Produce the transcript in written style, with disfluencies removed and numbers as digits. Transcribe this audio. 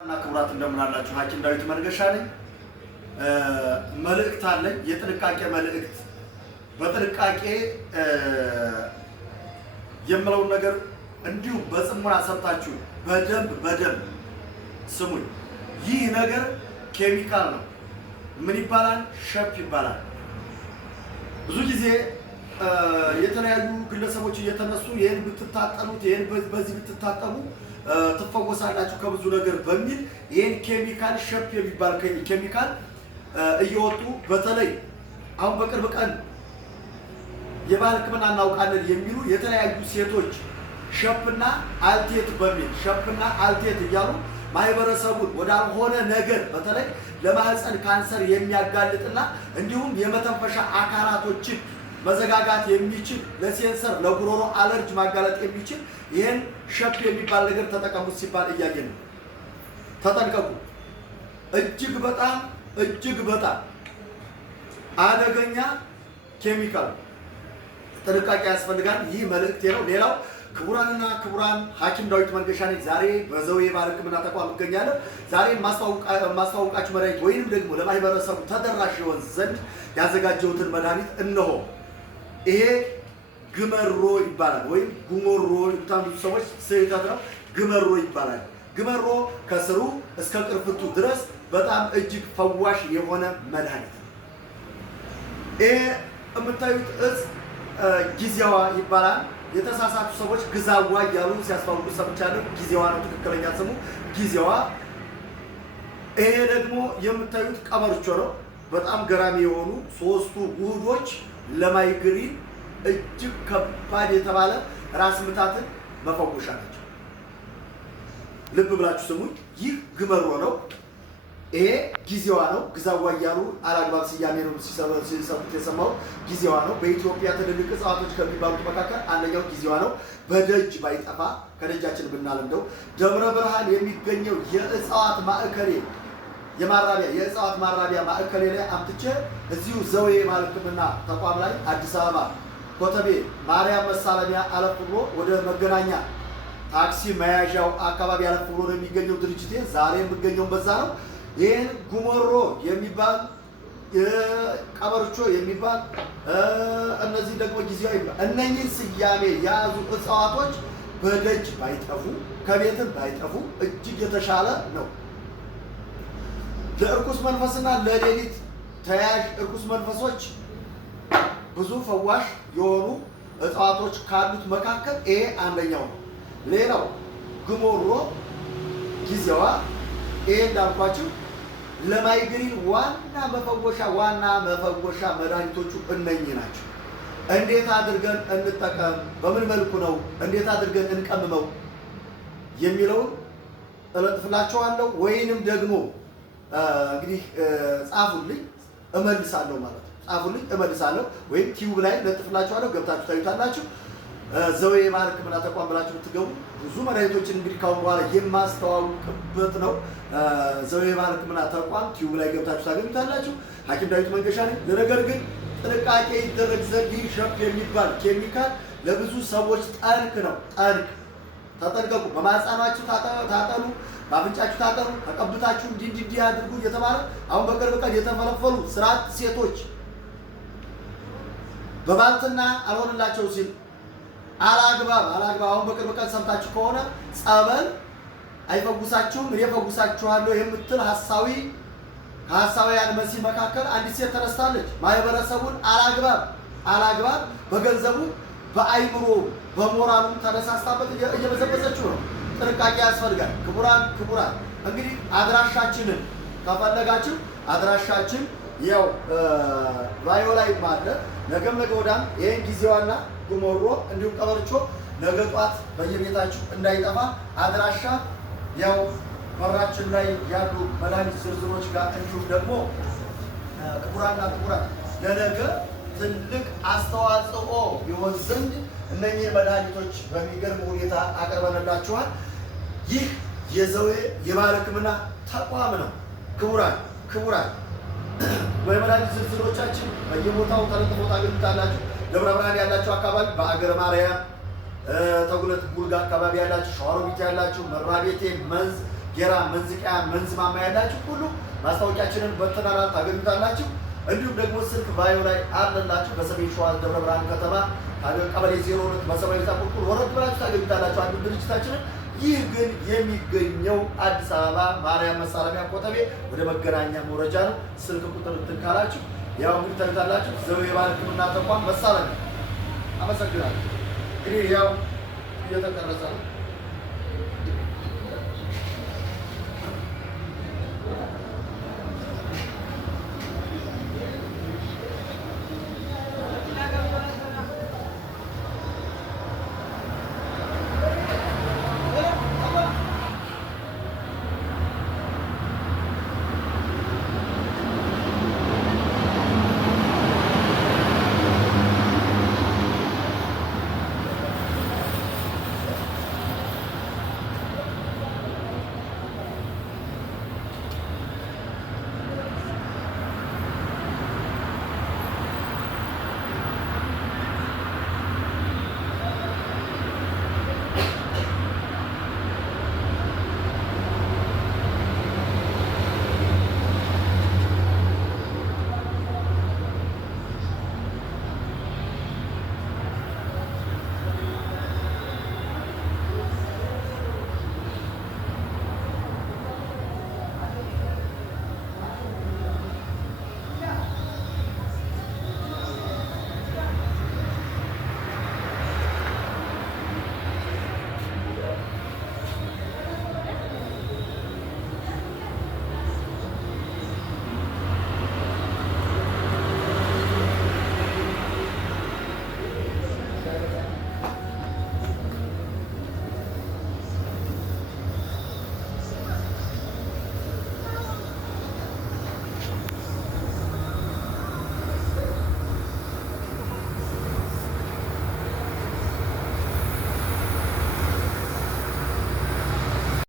እና ክቡራት እንደምን አላችሁ? ሐኪም ዳዊት መንገሻ ነኝ። መልእክት አለኝ፣ የጥንቃቄ መልእክት። በጥንቃቄ የምለውን ነገር እንዲሁ በጽሞና ሰምታችሁ በደንብ ስሙኝ። ይህ ነገር ኬሚካል ነው። ምን ይባላል? ሸፕ ይባላል። ብዙ ጊዜ የተለያዩ ግለሰቦች እየተነሱ ይሄን ብትታጠኑት ይሄን በዚህ ብትታጠቡ ትፈወሳላችሁ ከብዙ ነገር በሚል ይሄን ኬሚካል ሸፕ የሚባል ኬሚካል እየወጡ በተለይ አሁን በቅርብ ቀን የባህል ሕክምና እናውቃለን የሚሉ የተለያዩ ሴቶች ሸፕና አልቴት በሚል ሸፕና አልቴት እያሉ ማህበረሰቡን ወዳልሆነ ነገር በተለይ ለማህፀን ካንሰር የሚያጋልጥና እንዲሁም የመተንፈሻ አካላቶችን መዘጋጋት የሚችል ለሴንሰር ለጉሮሮ አለርጅ ማጋለጥ የሚችል ይሄን ሸፕ የሚባል ነገር ተጠቀሙት ሲባል እያየን ነው። ተጠንቀቁ። እጅግ በጣም አደገኛ ኬሚካል፣ ጥንቃቄ ያስፈልጋል። ይህ መልእክቴ ነው። ሌላው ክቡራንና ክቡራን ሐኪም ዳዊት መንገሻ ነኝ። ዛሬ በዘውዬ የባህል ሕክምና ተቋም እገኛለሁ። ዛሬ ማስተዋወቃችሁ መድኃኒት ወይንም ደግሞ ለማህበረሰቡ ተደራሽ ይሆን ዘንድ ያዘጋጀሁትን መድኃኒት እነሆ። ይሄ ግመሮ ይባላል ወይም ጉሞሮ ይሉታል ብዙ ሰዎች፣ ስህተት ነው። ግመሮ ይባላል። ግመሮ ከስሩ እስከ ቅርፍቱ ድረስ በጣም እጅግ ፈዋሽ የሆነ መድኃኒት ነው። ይሄ የምታዩት እጽ ጊዜዋ ይባላል። የተሳሳቱ ሰዎች ግዛዋ እያሉ ሲያስታውቁ ሰምቻለሁ። ጊዜዋ ነው ትክክለኛ ስሙ፣ ጊዜዋ። ይሄ ደግሞ የምታዩት ቀበርቾ ነው። በጣም ገራሚ የሆኑ ሶስቱ ውህዶች ለማይግሪን እጅግ ከባድ የተባለ ራስ ምታትን መፈወሻ ናቸው። ልብ ብላችሁ ስሙኝ። ይህ ግመሮ ነው። ይሄ ጊዜዋ ነው። ግዛዋ እያሉ አላግባብ ስያሜ ነው ሲሰጡት የሰማው። ጊዜዋ ነው። በኢትዮጵያ ትልልቅ እጽዋቶች ከሚባሉት መካከል አንደኛው ጊዜዋ ነው። በደጅ ባይጠፋ ከደጃችን ብናለምደው ደብረ ብርሃን የሚገኘው የእጽዋት ማዕከሌ የእጽዋት ማራቢያ ማዕከሌ ላይ አምጥቼ እዚሁ ዘውዬ የባህል ሕክምና ተቋም ላይ አዲስ አበባ ኮተቤ ማርያም መሳለሚያ አለፍ ብሎ ወደ መገናኛ ታክሲ መያዣው አካባቢ አለፍ ብሎ ነው የሚገኘው ድርጅቴ። ዛሬ የምገኘው በዛ ነው። ይህን ጉሞሮ የሚባል ቀበርቾ የሚባል እነዚህ ደግሞ ጊዜዋ ይባል እነኚህን ስያሜ የያዙ እጽዋቶች በደጅ ባይጠፉ ከቤትም ባይጠፉ እጅግ የተሻለ ነው። ለእርኩስ መንፈስና ለሌሊት ተያያዥ እርኩስ መንፈሶች ብዙ ፈዋሽ የሆኑ እጽዋቶች ካሉት መካከል ይሄ አንደኛው ነው። ሌላው ግሞሮ ጊዜዋ፣ ይሄ እንዳልኳችሁ ለማይግሪን ዋና መፈወሻ መድኃኒቶቹ እነኚህ ናቸው። እንዴት አድርገን እንጠቀም፣ በምን መልኩ ነው፣ እንዴት አድርገን እንቀምመው የሚለውን እለጥፍላችኋለሁ። ወይንም ደግሞ እንግዲህ ጻፉልኝ እመልሳለሁ ማለት ነው። ጻፉልኝ እመልሳለሁ፣ ወይም ቲዩብ ላይ ለጥፍላችኋለሁ፣ ገብታችሁ ታዩታላችሁ። ዘውዬ የባህል ሕክምና ተቋም ብላችሁ ብትገቡ ብዙ መድኃኒቶችን እንግዲህ ካሁን በኋላ የማስተዋውቅበት ነው። ዘውዬ የባህል ሕክምና ተቋም ቲዩብ ላይ ገብታችሁ ታገኙታላችሁ። ሐኪም ዳዊት መንገሻ ነኝ። ለነገር ግን ጥንቃቄ ይደረግ ዘንድ ይህ ሸፕ የሚባል ኬሚካል ለብዙ ሰዎች ጠንቅ ነው። ተጠንቀቁ። በማህፀናችሁ ታጠኑ፣ በአፍንጫችሁ ታጠኑ፣ ተቀብታችሁ እንዲህ አድርጉ እየተባለ አሁን በቅርብ ቀን የተፈለፈሉ ስርዓት ሴቶች በባልትና አልሆንላቸው ሲል አላግባብ አሁን በቅርብ ቀን ሰምታችሁ ከሆነ ጸበል አይፈጉሳችሁም እኔ ፈጉሳችኋለሁ የምትል ከሐሳውያን መሲህ መካከል አንዲት ሴት ተነስታለች። ማህበረሰቡን አላግባብ በገንዘቡ በአይምሮ በሞራሉ ተነሳስታበት እየበዘበዘችው ነው። ጥንቃቄ ያስፈልጋል። ክቡራን እንግዲህ አድራሻችንን ከፈለጋችሁ አድራሻችን ያው ባዮ ላይ ማለት ነገም ነገ ወዲያም ይሄን ጊዜዋና ጉሞሮ እንዲሁም ቀበርቾ ነገ ጧት በየቤታችሁ እንዳይጠፋ አድራሻ ያው በራችን ላይ ያሉ መድኃኒት ዝርዝሮች ጋር እንዲሁም ደግሞ ክቡራን ለነገ ትልቅ አስተዋጽኦ ይሆን ዘንድ እነኚህ መድኃኒቶች በሚገርም ሁኔታ አቅርበንላችኋል። ይህ የዘውዬ የባህል ሕክምና ተቋም ነው። ክቡራን በመድኃኒት ዝርዝሮቻችን በየቦታው ተለጥፎ ታገኙታላችሁ። ደብረ ብርሃን ያላችሁ አካባቢ በአገረ ማርያም ተጉለት ቡልጋ አካባቢ ያላችሁ፣ ሸዋሮቢት ያላችሁ፣ መራቤቴ፣ መንዝ፣ ጌራ መንዝቂያ መንዝማማ ያላችሁ ሁሉ ማስታወቂያችንን በተናራል ታገኙታላችሁ። እንዲሁም ደግሞ ስልክ ባዮ ላይ አለላችሁ። በሰሜን ሸዋ ደብረ ብርሃን ከተማ ቀበሌ 02 በሰማያዊ ቁልቁል ወረድ ብላችሁ ታገኙታላችሁ አንዱ ድርጅታችንን። ይህ ግን የሚገኘው አዲስ አበባ ማርያም መሳለሚያ ኮተቤ ወደ መገናኛ መውረጃ ነው። ስልክ ቁጥር እንትን ካላችሁ ያው እንግዲህ ታዩታላችሁ። ዘውዴ የባህል ሕክምና ተቋም መሳለሚያ። አመሰግናለሁ። እንግዲህ ያው እየተቀረጸ ነው።